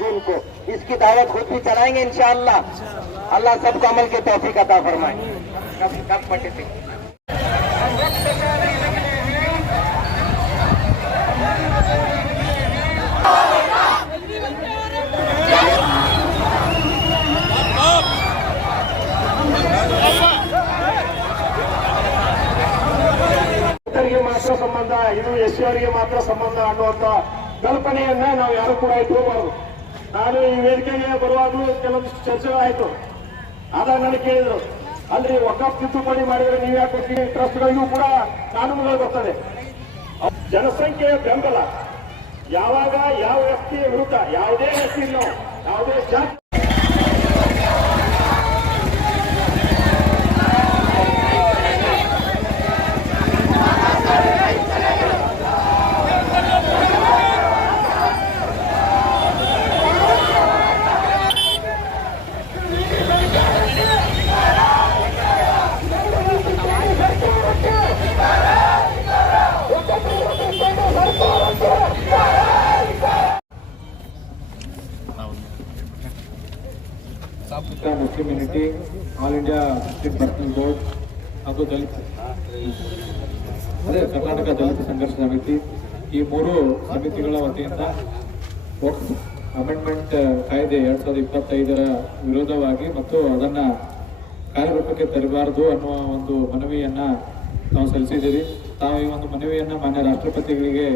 जून को इसकी दावत खुद भी चलाएंगे इंशाअल्लाह। अल्लाह सबको अमल के तौफीक अता फरमाए। कब पटे थे ಮಾತ್ರ ಸಂಬಂಧ, ಇದು ಎಸ್ಸಿ ಅವರಿಗೆ ಮಾತ್ರ ಸಂಬಂಧ ಅನ್ನುವಂತ ಕಲ್ಪನೆಯನ್ನ ನಾವು ಯಾರು ಕೂಡ ಇಟ್ಕೋಬಾರ್ದು. ನಾನು ಈ ವೇದಿಕೆಗೆ ಬರುವಾಗಲೂ ಕೆಲವೊಂದು ಚರ್ಚೆಗಳಾಯ್ತು. ಆದಾಗ ನನಗೆ ಕೇಳಿದ್ರು, ಅಲ್ರಿ ವಕಾಫ್ ತಿದ್ದುಪಡಿ ಮಾಡಿದ್ರೆ ನೀವು ಯಾಕೆ ಕೊಡ್ತೀರಿ, ಟ್ರಸ್ಟ್ಗಳಿಗೂ ಕೂಡ ಕಾನೂನುಗಳು ಬರ್ತದೆ. ಜನಸಂಖ್ಯೆಯ ಬೆಂಬಲ ಯಾವಾಗ ಯಾವ ವ್ಯಕ್ತಿಯ ವಿರುದ್ಧ ಯಾವುದೇ ವ್ಯಕ್ತಿಯನ್ನು ಯಾವುದೇ ಜಾತಿ Muslim unity, all India Muslim personal board ಹಾಗೂ ಕರ್ನಾಟಕ ದಲಿತ ಸಂಘರ್ಷ ಸಮಿತಿ, ಈ ಮೂರು ಸಮಿತಿಗಳ ವತಿಯಿಂದ ಅಮೆಂಡ್ಮೆಂಟ್ ಕಾಯ್ದೆ 2025ರ ವಿರೋಧವಾಗಿ ಮತ್ತು ಅದನ್ನ ಕಾರ್ಯರೂಪಕ್ಕೆ ತರಬಾರದು ಅನ್ನುವ ಒಂದು ಮನವಿಯನ್ನ ನಾವು ಸಲ್ಲಿಸಿದ್ದೀರಿ. ತಾವು ಈ ಒಂದು ಮನವಿಯನ್ನ ಮಾನ್ಯ ರಾಷ್ಟ್ರಪತಿಗಳಿಗೆ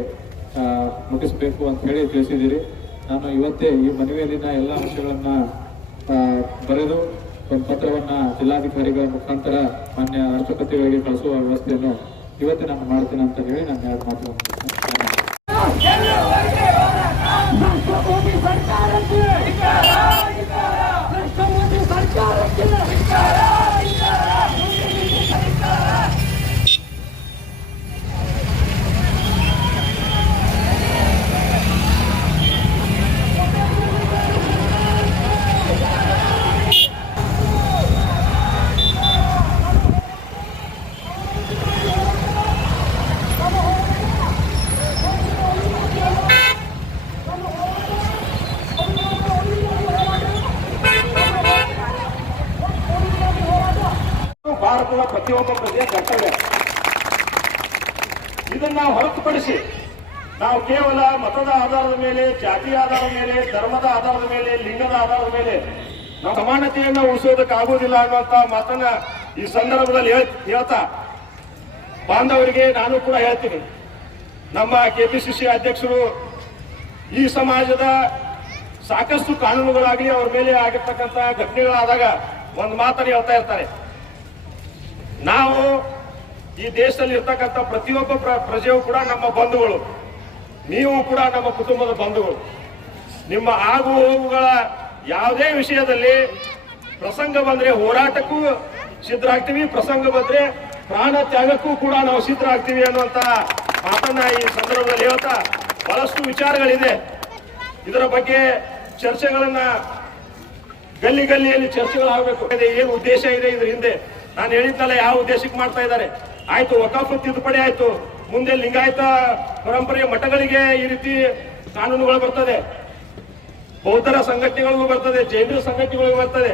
ಮುಟ್ಟಿಸಬೇಕು ಅಂತ ಹೇಳಿ ತಿಳಿಸಿದ್ದೀರಿ. ನಾನು ಇವತ್ತೇ ಈ ಮನವಿಯಲ್ಲಿನ ಎಲ್ಲ ಅಂಶಗಳನ್ನ ಬರೆದು ಒಂದು ಪತ್ರವನ್ನ ಜಿಲ್ಲಾಧಿಕಾರಿಗಳ ಮುಖಾಂತರ ಮಾನ್ಯ ರಾಷ್ಟ್ರಪತಿಗಳಿಗೆ ಕಳಿಸುವ ವ್ಯವಸ್ಥೆಯನ್ನು ಇವತ್ತೇ ನಾನು ಮಾಡ್ತೀನಿ ಅಂತ ಹೇಳಿ ನಾನು ಎರಡು ಮಾತು ಭಾರತದ ಪ್ರತಿಯೊಬ್ಬ ಪ್ರಜೆಯ ಕರ್ತವ್ಯ. ಇದನ್ನು ನಾವು ಹೊರತುಪಡಿಸಿ ನಾವು ಕೇವಲ ಮತದ ಆಧಾರದ ಮೇಲೆ, ಜಾತಿಯ ಆಧಾರದ ಮೇಲೆ, ಧರ್ಮದ ಆಧಾರದ ಮೇಲೆ, ಲಿಂಗದ ಆಧಾರದ ಮೇಲೆ ನಾವು ಸಮಾನತೆಯನ್ನು ಉಳಿಸೋದಕ್ಕಾಗುವುದಿಲ್ಲ ಅನ್ನುವಂತ ಮಾತನ್ನ ಈ ಸಂದರ್ಭದಲ್ಲಿ ಹೇಳ್ತಾ ಬಾಂಧವರಿಗೆ ನಾನು ಕೂಡ ಹೇಳ್ತೀನಿ. ನಮ್ಮ ಕೆಪಿಸಿಸಿ ಅಧ್ಯಕ್ಷರು ಈ ಸಮಾಜದ ಸಾಕಷ್ಟು ಕಾನೂನುಗಳಾಗಲಿ ಅವ್ರ ಮೇಲೆ ಆಗಿರ್ತಕ್ಕಂಥ ಘಟನೆಗಳಾದಾಗ ಒಂದು ಮಾತನ್ನು ಹೇಳ್ತಾ ಇರ್ತಾರೆ, ನಾವು ಈ ದೇಶದಲ್ಲಿ ಇರ್ತಕ್ಕಂಥ ಪ್ರತಿಯೊಬ್ಬ ಪ್ರಜೆಯೂ ಕೂಡ ನಮ್ಮ ಬಂಧುಗಳು, ನೀವು ಕೂಡ ನಮ್ಮ ಕುಟುಂಬದ ಬಂಧುಗಳು. ನಿಮ್ಮ ಆಗು ಹೋಗುಗಳ ಯಾವುದೇ ವಿಷಯದಲ್ಲಿ ಪ್ರಸಂಗ ಬಂದ್ರೆ ಹೋರಾಟಕ್ಕೂ ಸಿದ್ಧರಾಗ್ತೀವಿ, ಪ್ರಸಂಗ ಬಂದ್ರೆ ಪ್ರಾಣ ತ್ಯಾಗಕ್ಕೂ ಕೂಡ ನಾವು ಸಿದ್ಧರಾಗ್ತೀವಿ ಅನ್ನುವಂತ ಮಾತನ್ನ ಈ ಸಂದರ್ಭದಲ್ಲಿ ಹೇಳ್ತಾ, ಬಹಳಷ್ಟು ವಿಚಾರಗಳಿದೆ. ಇದರ ಬಗ್ಗೆ ಚರ್ಚೆಗಳನ್ನ ಗಲ್ಲಿ ಗಲ್ಲಿಯಲ್ಲಿ ಚರ್ಚೆಗಳಾಗಬೇಕು. ಏನು ಉದ್ದೇಶ ಇದೆ ಇದ್ರ ಹಿಂದೆ? ನಾನು ಹೇಳಿದ್ನಲ್ಲ ಯಾವ ಉದ್ದೇಶಕ್ಕೆ ಮಾಡ್ತಾ ಇದ್ದಾರೆ. ಆಯ್ತು, ವಕಾಫ್ ತಿದ್ದುಪಡಿ ಆಯ್ತು, ಮುಂದೆ ಲಿಂಗಾಯತ ಪರಂಪರೆಯ ಮಠಗಳಿಗೆ ಈ ರೀತಿ ಕಾನೂನುಗಳು ಬರ್ತದೆ, ಬೌದ್ಧರ ಸಂಘಟನೆಗಳಿಗೂ ಬರ್ತದೆ, ಜೈನರ ಸಂಘಟನೆಗಳಿಗೂ ಬರ್ತದೆ.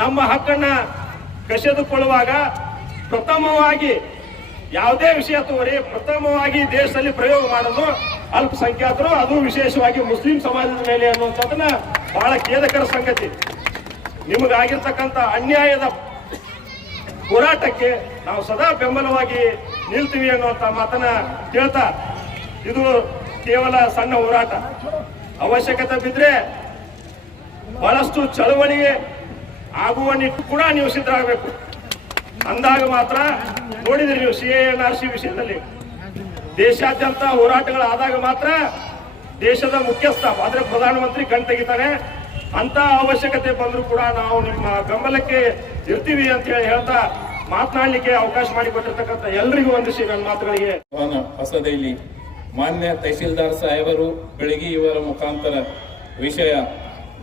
ನಮ್ಮ ಹಕ್ಕನ್ನ ಕಸಿದುಕೊಳ್ಳುವಾಗ ಪ್ರಥಮವಾಗಿ ಯಾವುದೇ ವಿಷಯ ತೋರಿ ಪ್ರಥಮವಾಗಿ ದೇಶದಲ್ಲಿ ಪ್ರಯೋಗ ಮಾಡೋದು ಅಲ್ಪಸಂಖ್ಯಾತರು, ಅದು ವಿಶೇಷವಾಗಿ ಮುಸ್ಲಿಂ ಸಮಾಜದ ಮೇಲೆ ಅನ್ನುವಂಥದ್ದನ್ನ ಬಹಳ ಖೇದಕರ ಸಂಗತಿ. ನಿಮಗಾಗಿರ್ತಕ್ಕಂಥ ಅನ್ಯಾಯದ ಹೋರಾಟಕ್ಕೆ ನಾವು ಸದಾ ಬೆಂಬಲವಾಗಿ ನಿಲ್ತೀವಿ ಅನ್ನುವಂತ ಮಾತನ್ನ ಕೇಳ್ತಾ, ಇದು ಕೇವಲ ಸಣ್ಣ ಹೋರಾಟ. ಅವಶ್ಯಕತೆ ಬಿದ್ರೆ ಬಹಳಷ್ಟು ಚಳವಳಿಗೆ ಆಗುವ ನಿಟ್ಟು ಕೂಡ ನೀವು ಸಿದ್ಧರಾಗಬೇಕು. ಅಂದಾಗ ಮಾತ್ರ ನೋಡಿದ್ರಿ ನೀವು CANRC ವಿಷಯದಲ್ಲಿ ದೇಶಾದ್ಯಂತ ಹೋರಾಟಗಳಾದಾಗ ಮಾತ್ರ ದೇಶದ ಮುಖ್ಯಸ್ಥ ಆದ್ರೆ ಪ್ರಧಾನಮಂತ್ರಿ ಕಣ್ ತೆಗಿತಾನೆ. ಅಂತ ಅವಶ್ಯಕತೆ ಬಂದರೂ ಕೂಡ ನಾವು ನಿಮ್ಮ ಬೆಂಬಲಕ್ಕೆ ಇರ್ತೀವಿ ಅಂತ ಹೇಳಿ ಹೇಳ್ತಾ ಮಾತನಾಡಲಿಕ್ಕೆ ಅವಕಾಶ ಮಾಡಿಕೊಟ್ಟಿರ್ತಕ್ಕಂಥ ಎಲ್ರಿಗೂ ವಂದಿಸಿ ನನ್ನ ಮಾತುಗಳಿಗೆ. ಹೊಸದೈಲಿ ಮಾನ್ಯ ತಹಶೀಲ್ದಾರ್ ಸಾಹೇಬರು ಬೆಳಗ್ಗೆ ಇವರ ಮುಖಾಂತರ ವಿಷಯ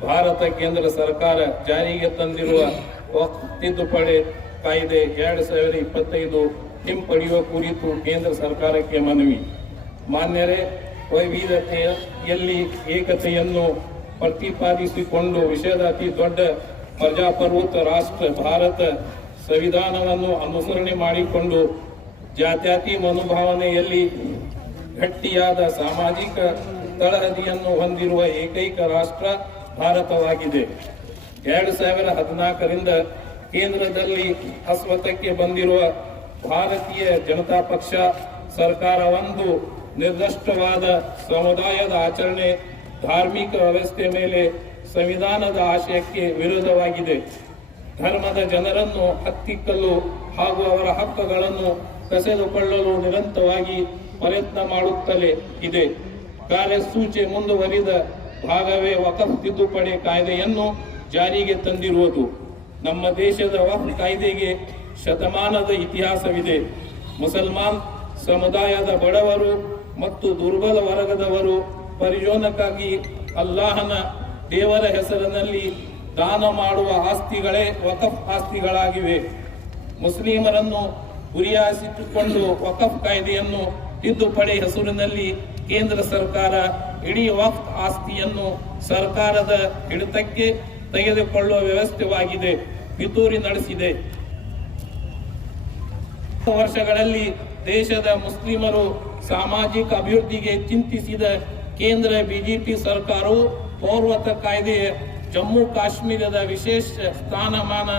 ಭಾರತ ಕೇಂದ್ರ ಸರ್ಕಾರ ಜಾರಿಗೆ ತಂದಿರುವ ತಿದ್ದುಪಡಿ ಕಾಯ್ದೆ 2025 ಹಿಂಪಡೆಯುವ ಕುರಿತು ಕೇಂದ್ರ ಸರ್ಕಾರಕ್ಕೆ ಮನವಿ. ಮಾನ್ಯರೇ, ವೈವಿಧ್ಯತೆಯಲ್ಲಿ ಏಕತೆಯನ್ನು ಪ್ರತಿಪಾದಿಸಿಕೊಂಡು ವಿಶ್ವದ ಅತಿ ದೊಡ್ಡ ಪ್ರಜಾಪ್ರಭುತ್ವ ರಾಷ್ಟ್ರ ಭಾರತ ಸಂವಿಧಾನವನ್ನು ಅನುಸರಣೆ ಮಾಡಿಕೊಂಡು ಜಾತ್ಯತೀತ ಮನೋಭಾವನೆಯಲ್ಲಿ ಗಟ್ಟಿಯಾದ ಸಾಮಾಜಿಕ ತಳಹದಿಯನ್ನು ಹೊಂದಿರುವ ಏಕೈಕ ರಾಷ್ಟ್ರ ಭಾರತವಾಗಿದೆ. 2014ರಿಂದ ಕೇಂದ್ರದಲ್ಲಿ ಅಸ್ತಿತ್ವಕ್ಕೆ ಬಂದಿರುವ ಭಾರತೀಯ ಜನತಾ ಪಕ್ಷ ಸರ್ಕಾರ ಒಂದು ನಿರ್ದಿಷ್ಟವಾದ ಸಮುದಾಯದ ಆಚರಣೆ, ಧಾರ್ಮಿಕ ವ್ಯವಸ್ಥೆ ಮೇಲೆ ಸಂವಿಧಾನದ ಆಶಯಕ್ಕೆ ವಿರೋಧವಾಗಿದೆ. ಧರ್ಮದ ಜನರನ್ನು ಹತ್ತಿಕ್ಕಲು ಹಾಗೂ ಅವರ ಹಕ್ಕುಗಳನ್ನು ಕಸಿದುಕೊಳ್ಳಲು ನಿರಂತರವಾಗಿ ಪ್ರಯತ್ನ ಮಾಡುತ್ತಲೇ ಇದೆ. ಕಾರ್ಯಸೂಚಿ ಮುಂದುವರಿದ ಭಾಗವೇ ವಕಫ್ ತಿದ್ದುಪಡಿ ಕಾಯ್ದೆಯನ್ನು ಜಾರಿಗೆ ತಂದಿರುವುದು. ನಮ್ಮ ದೇಶದ ವಕ್ಫ್ ಕಾಯ್ದೆಗೆ ಶತಮಾನದ ಇತಿಹಾಸವಿದೆ. ಮುಸಲ್ಮಾನ್ ಸಮುದಾಯದ ಬಡವರು ಮತ್ತು ದುರ್ಬಲ ವರ್ಗದವರು ಪ್ರಯೋಜನಕ್ಕಾಗಿ ಅಲ್ಲಾಹನ ದೇವರ ಹೆಸರಿನಲ್ಲಿ ದಾನ ಮಾಡುವ ಆಸ್ತಿಗಳೇ ವಕಫ್ ಆಸ್ತಿಗಳಾಗಿವೆ. ಮುಸ್ಲಿಮರನ್ನು ಗುರಿಯಾಗಿಸಿಕೊಂಡು ವಕಫ್ ಕಾಯ್ದೆಯನ್ನು ತಿದ್ದುಪಡಿ ಹೆಸರಿನಲ್ಲಿ ಕೇಂದ್ರ ಸರ್ಕಾರ ಇಡೀ ವಕ್ಫ್ ಆಸ್ತಿಯನ್ನು ಸರ್ಕಾರದ ಹಿಡಿತಕ್ಕೆ ತೆಗೆದುಕೊಳ್ಳುವ ವ್ಯವಸ್ಥೆಯಾಗಿದೆ ಪಿತೂರಿ ನಡೆಸಿದೆ. ವರ್ಷಗಳಲ್ಲಿ ದೇಶದ ಮುಸ್ಲಿಮರು ಸಾಮಾಜಿಕ ಅಭಿವೃದ್ಧಿಗೆ ಚಿಂತಿಸಿದ ಕೇಂದ್ರ ಬಿಜೆಪಿ ಸರ್ಕಾರವು ಪೌರತ್ವ ಕಾಯ್ದೆ, ಜಮ್ಮು ಕಾಶ್ಮೀರದ ವಿಶೇಷ ಸ್ಥಾನಮಾನ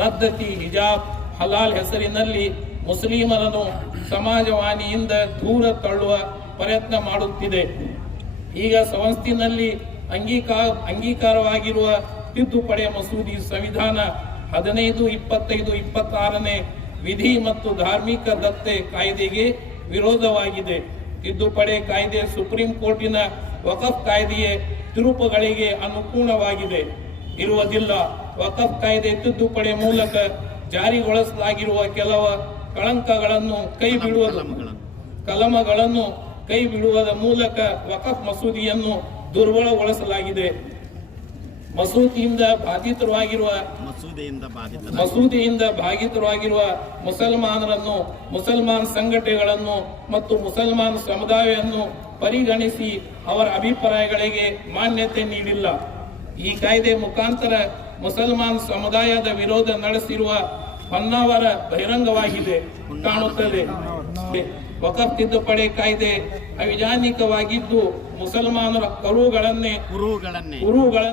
ರದ್ದತಿ, ಹಿಜಾಬ್, ಹಲಾಲ್ ಹೆಸರಿನಲ್ಲಿ ಮುಸ್ಲಿಮರನ್ನು ಸಮಾಜವಾಣಿಯಿಂದ ದೂರ ತಳ್ಳುವ ಪ್ರಯತ್ನ ಮಾಡುತ್ತಿದೆ. ಈಗ ಸಂಸತ್ತಿನಲ್ಲಿ ಅಂಗೀಕಾರವಾಗಿರುವ ತಿದ್ದುಪಡಿ ಮಸೂದೆ ಸಂವಿಧಾನ 15, 25, 26ನೇ ವಿಧಿ ಮತ್ತು ಧಾರ್ಮಿಕ ದತ್ತೆ ಕಾಯ್ದೆಗೆ ವಿರೋಧವಾಗಿದೆ. ತಿದ್ದುಪಡಿ ಕಾಯ್ದೆ ಸುಪ್ರೀಂ ಕೋರ್ಟಿನ ವಕಫ್ ಕಾಯ್ದೆಯ ತೀರ್ಪುಗಳಿಗೆ ಅನುಗುಣವಾಗಿದೆ ಇರುವುದಿಲ್ಲ. ವಕಫ್ ಕಾಯ್ದೆ ತಿದ್ದುಪಡಿ ಮೂಲಕ ಜಾರಿಗೊಳಿಸಲಾಗಿರುವ ಕೆಲವು ಕಲಮಗಳನ್ನು ಕೈ ಬಿಡುವುದರ ಮೂಲಕ ವಕಫ್ ಮಸೂದೆಯನ್ನು ದುರ್ಬಲಗೊಳಿಸಲಾಗಿದೆ. ಮಸೂದೆಯಿಂದ ಬಾಧಿತರಾಗಿರುವ ಮುಸಲ್ಮಾನರನ್ನು, ಮುಸಲ್ಮಾನ್ ಸಂಘಟನೆಗಳನ್ನು ಮತ್ತು ಮುಸಲ್ಮಾನ್ ಸಮುದಾಯವನ್ನು ಪರಿಗಣಿಸಿ ಅವರ ಅಭಿಪ್ರಾಯಗಳಿಗೆ ಮಾನ್ಯತೆ ನೀಡಿಲ್ಲ. ಈ ಕಾಯ್ದೆ ಮುಖಾಂತರ ಮುಸಲ್ಮಾನ್ ಸಮುದಾಯದ ವಿರೋಧ ನಡೆಸಿರುವ ಹೊನ್ನಾವರ ಬಹಿರಂಗವಾಗಿದೆ ಕಾಣುತ್ತದೆ. ವಕಫ್ ತಿದ್ದುಪಡಿ ಕಾಯ್ದೆ ಅವಿಧಾನಿಕವಾಗಿದ್ದು ಮುಸಲ್ಮಾನರ ಕುರುಗಳನ್ನೇ